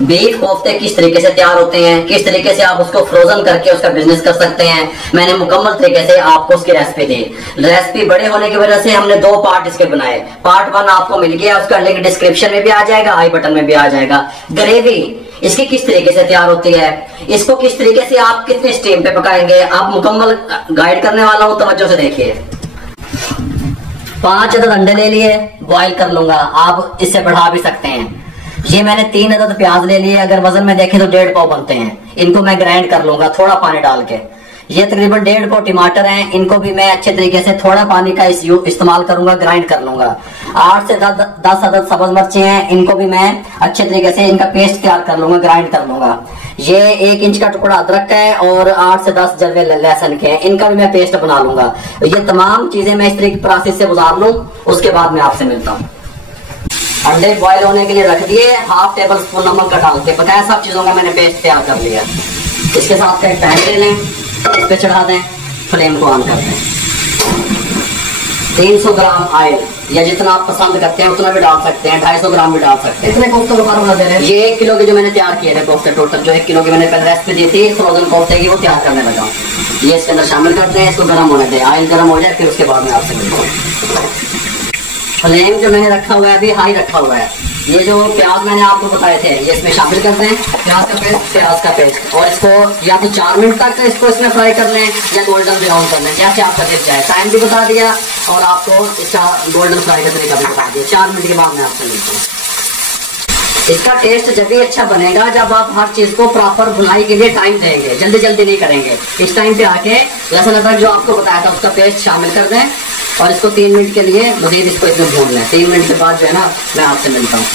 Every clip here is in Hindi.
बीफ कोफ्ते किस तरीके से तैयार होते हैं, किस तरीके से आप उसको फ्रोजन करके उसका बिजनेस कर सकते हैं, मैंने मुकम्मल तरीके से आपको उसकी रेसिपी दी। रेसिपी बड़े होने की वजह से हमने 2 पार्ट इसके बनाए। पार्ट 1 आपको मिल गया, उसका लिंक डिस्क्रिप्शन में भी आ जाएगा, आई बटन में भी आ जाएगा। ग्रेवी इसकी किस तरीके से तैयार होती है, इसको किस तरीके से आप कितने स्टीम पे पकाएंगे, आप मुकम्मल गाइड करने वाला हूं, तवज्जो से देखिए। 5 अदद अंडे ले लिए, बॉईल कर लूंगा, आप इससे बढ़ा भी सकते हैं। ये मैंने 3 अदद प्याज ले लिए, अगर वजन में देखें तो 1.5 पाव बनते हैं। इनको मैं ग्राइंड कर लूंगा थोड़ा पानी डाल के। ये तकरीबन 1.5 पाव टमाटर हैं, इनको भी मैं अच्छे तरीके से थोड़ा पानी का इस्तेमाल करूंगा, ग्राइंड कर लूंगा। 8 से 10 अदद सब्ज मिर्ची हैं, इनको भी मैं अच्छे तरीके से इनका पेस्ट तैयार कर लूंगा, ग्राइंड कर लूंगा। ये 1 इंच का टुकड़ा अदरक का है और 8 से 10 जलवे लहसुन के हैं, इनका भी मैं पेस्ट बना लूंगा। ये तमाम चीजें मैं इस तरीके प्रोसेस से गुजार लूं, उसके बाद मैं आपसे मिलता हूँ। अंडे बॉईल होने के लिए रख दिए, 1/2 टेबल स्पून नमक का डाल के पकाया, सब चीजों का मैंने पेस्ट तैयार कर लिया। इसके साथ का एक पैन ले लें, इस पे चढ़ा दें, फ्लेम को ऑन कर दें। 300 ग्राम ऑयल या जितना आप पसंद करते हैं उतना भी डाल सकते हैं, 250 ग्राम भी डाल सकते हैं। कितने कोफ्ते बना दे रहे हैं? ये 1 किलो के जो मैंने तैयार किए थे कोफ्ते, टोटल जो 1 किलो की मैंने पहले रेसिपी दी थी फ्रोजन कोफ्ते की, वो तैयार करने लगा। ये इसके अंदर शामिल करते हैं, इसको गर्म होने दें, ऑयल गर्म हो जाए, फिर उसके बाद में आपसे मिलता हूँ। फ्लेम जो मैंने रखा हुआ है अभी हाई रखा हुआ है। ये जो प्याज मैंने आपको बताए थे ये इसमें शामिल करते हैं, प्याज का पेस्ट, और इसको या तो 4 मिनट तक इसको इसमें फ्राई कर लें या गोल्डन ब्राउन कर लें, जैसे आपका दिख जाए। टाइम भी बता दिया और आपको इसका गोल्डन फ्राई का तरीका भी बता दिया। 4 मिनट के बाद मैं आपसे मिलता हूँ। इसका टेस्ट जब भी अच्छा बनेगा जब आप हर चीज को प्रॉपर भुनाई के लिए टाइम देंगे, जल्दी जल्दी नहीं करेंगे। इस टाइम पे आके लहसुन अदरक जो आपको बताया था उसका पेस्ट शामिल कर दें और इसको 3 मिनट के लिए मजीद इसको इसमें भून लें। 3 मिनट के बाद जो है ना मैं आपसे मिलता हूँ।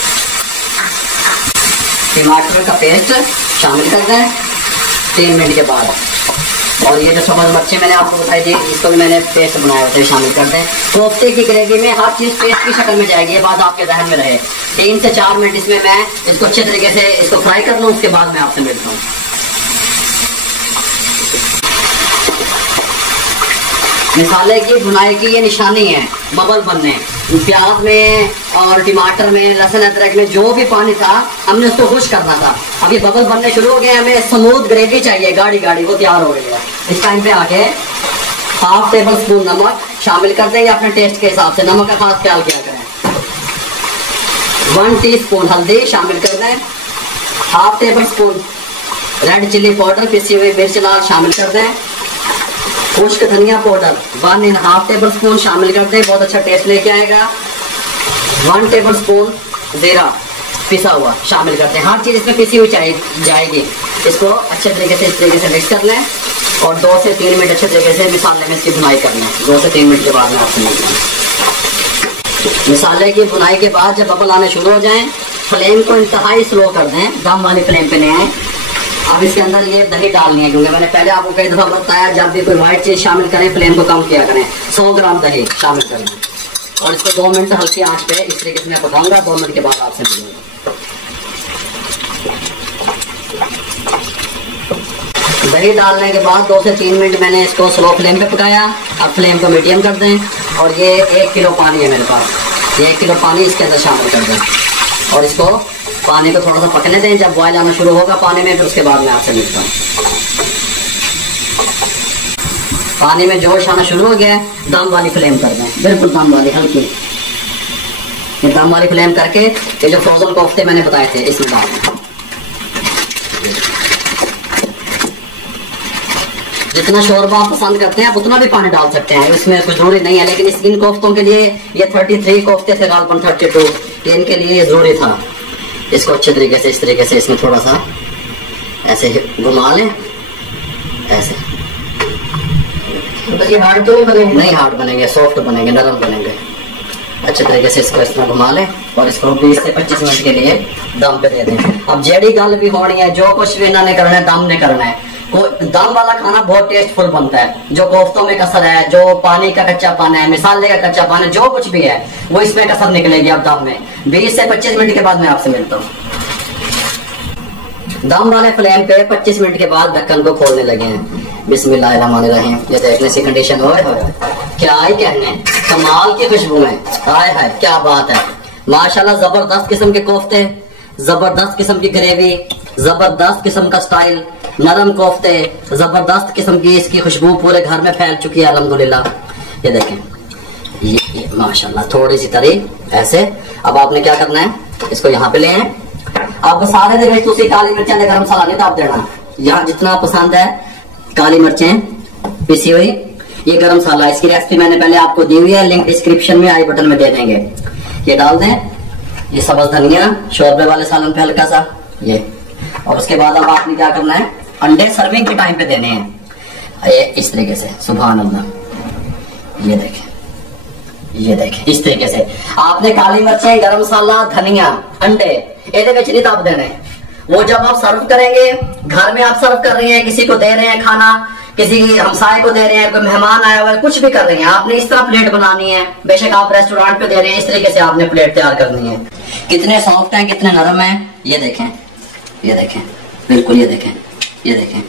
टमाटर का पेस्ट शामिल कर दें 3 मिनट के बाद, और ये जो सब्ज मिर्ची मैंने आपको बताई थी इसको भी मैंने पेस्ट बनाया होता है, शामिल कर दें। कोफ्ते की ग्रेवी में हर चीज पेस्ट की शक्ल में जाएगी, ये बात आपके जहन में रहे। 3 से 4 मिनट इसमें मैं इसको अच्छे तरीके से इसको फ्राई कर लूँ, उसके बाद मैं आपसे मिलता हूँ। मसाले की भुनाई की ये निशानी है, बबल बनने। प्याज में और टमाटर में, लहसुन अदरक में जो भी पानी था हमने उसको खुश करना था। अब ये बबल बनने शुरू हो गए, हमें स्मूथ ग्रेवी चाहिए, गाढ़ी गाढ़ी, वो तैयार हो गई है। इस टाइम पे आके 1/2 टेबल स्पून नमक शामिल कर देंगे अपने टेस्ट के हिसाब से, नमक का खास ख्याल किया करें। 1 टीस्पून हल्दी शामिल कर दें, 1/2 table spoon red chilli powder, पिसी हुई मिर्च लाल शामिल कर दें। खुश्क धनिया पाउडर 1.5 टेबल स्पून शामिल कर दें, बहुत अच्छा टेस्ट लेके आएगा। 1 टेबल स्पून जीरा पिसा हुआ शामिल करते हैं, हर चीज इसमें पिसी हुई जाएगी। इसको अच्छे तरीके से इस तरीके से मिक्स कर लें और 2 से 3 मिनट अच्छे तरीके से मसाले में इसकी भुनाई कर लें। 2 से 3 मिनट के बाद में आपसे मिलते हैं। मसाले की भुनाई के बाद जब बबल आने शुरू हो जाएं, फ्लेम को इंतहाई स्लो कर दें, दम वाली फ्लेम पे नहीं आए। अब इसके अंदर ये दही डालनी है, क्योंकि मैंने पहले आपको कई दफा बताया जब भी कोई व्हाइट चीज शामिल करें फ्लेम को कम किया करें। 100 ग्राम दही शामिल करें और इसको 2 मिनट हल्की आंच पे इस तरीके से मैं पकाऊंगा। 2 मिनट के बाद आपसे मिलूंगा। दही डालने के बाद 2 से 3 मिनट मैंने इसको स्लो फ्लेम पे पकाया। अब फ्लेम को मीडियम कर दें और ये 1 किलो पानी है मेरे पास, ये 1 किलो पानी इसके अंदर शामिल कर दें और इसको पानी को थोड़ा सा पकने दें। जब बॉयल आना शुरू होगा पानी में, फिर उसके बाद मैं आपसे मिलता हूँ। पानी में जोश आना शुरू हो गया है, दम वाली फ्लेम कर दें, बिल्कुल दम वाली हल्की। ये दम वाली फ्लेम करके ये जो फ्रोजन कोफ्ते मैंने बताए थे इसमें डाल दें। जितना शोरबा आप पसंद करते हैं आप उतना भी पानी डाल सकते हैं, इसमें कुछ जरूरी नहीं है। लेकिन इन कोफ्तों के लिए ये 33 कोफ्ते थे, गालपन 32, इनके लिए जरूरी था। इसको अच्छे तरीके से इस तरीके से इसमें थोड़ा सा ऐसे घुमा लें, ऐसे। तो ये हार्ड तो नहीं बनेंगे? नहीं हार्ड बनेंगे, सॉफ्ट बनेंगे, नरम बनेंगे। अच्छे तरीके से इसको इसमें घुमा लें और इसको 20 से 25 मिनट के लिए दम पे दे दें। अब जेडी गल भी होनी है, जो कुछ भी इन्होंने करना है दम ने करना है। दम वाला खाना बहुत टेस्टफुल बनता है। जो कोफ्तों में कसर है, जो पानी का कच्चा पाना है, मिसाले का कच्चा पाना है, जो कुछ भी है वो इसमें कसर निकलेगी अब दम में। 20 से 25 मिनट के बाद मैं आपसे मिलता हूँ। दम वाले फ्लेम पे 25 मिनट के बाद ढक्कन को खोलने लगे हैं। बिस्मिल्लाहिर्रहमानिर्रहीम। ये देखने से कंडीशन हो क्या ही कहने, कमाल की खुशबू है, हाय हाय क्या बात है। माशाल्लाह जबरदस्त किस्म के कोफ्ते, जबरदस्त किस्म की ग्रेवी, जबरदस्त किस्म का स्टाइल, नरम कोफ्ते, जबरदस्त किस्म की इसकी खुशबू पूरे घर में फैल चुकी है अल्हम्दुलिल्लाह। ये देखें, ये माशाल्लाह थोड़ी सी तरी ऐसे। अब आपने क्या करना है, इसको यहाँ पे ले आए। अब सारे दे तुसी काली मिर्चें गरम मसाला नहीं दाप देना, यहाँ जितना पसंद है काली मिर्चें पिसी हुई, ये गरम मसाला, इसकी रेसिपी मैंने पहले आपको दी हुई है, लिंक डिस्क्रिप्शन में आई बटन में दे देंगे। ये डाल दें, ये सब्ज धनिया शोरबे वाले सालन पे हल्का सा ये। और उसके बाद अब आपने क्या करना है, अंडे सर्विंग के टाइम पे देने हैं, ये इस तरीके से। सुभान अल्लाह, ये देखें, ये देखें इस तरीके से आपने काली मिर्चें, गरम मसाला, धनिया, अंडे ये नहीं दाप देने। वो जब आप सर्व करेंगे, घर में आप सर्व कर रहे हैं, किसी को दे रहे हैं खाना, किसी हमसाये को दे रहे हैं, कोई मेहमान आया हुआ है, कुछ भी कर रहे हैं, आपने इस तरह प्लेट बनानी है। बेशक आप रेस्टोरेंट पे दे रहे हैं, इस तरीके से आपने प्लेट तैयार करनी है। कितने सॉफ्ट हैं, कितने नरम हैं, ये देखें, ये देखें, बिल्कुल ये देखें, ये देखें,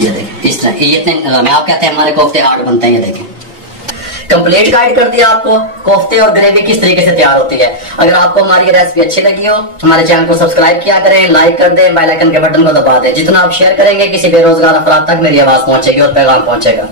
ये देखें इस तरह। ये इतने नरम है, आप कहते हैं हमारे कोफ्ते हार्ड बनते हैं। ये देखें, कंप्लीट गाइड कर दिया आपको कोफ्ते और ग्रेवी किस तरीके से तैयार होती है। अगर आपको हमारी रेसिपी अच्छी लगी हो, हमारे चैनल को सब्सक्राइब किया करें, लाइक कर दें, बेल आइकन के बटन को दबा दें। जितना आप शेयर करेंगे, किसी बेरोजगार अफराद तक मेरी आवाज पहुंचेगी और पैगाम पहुंचेगा।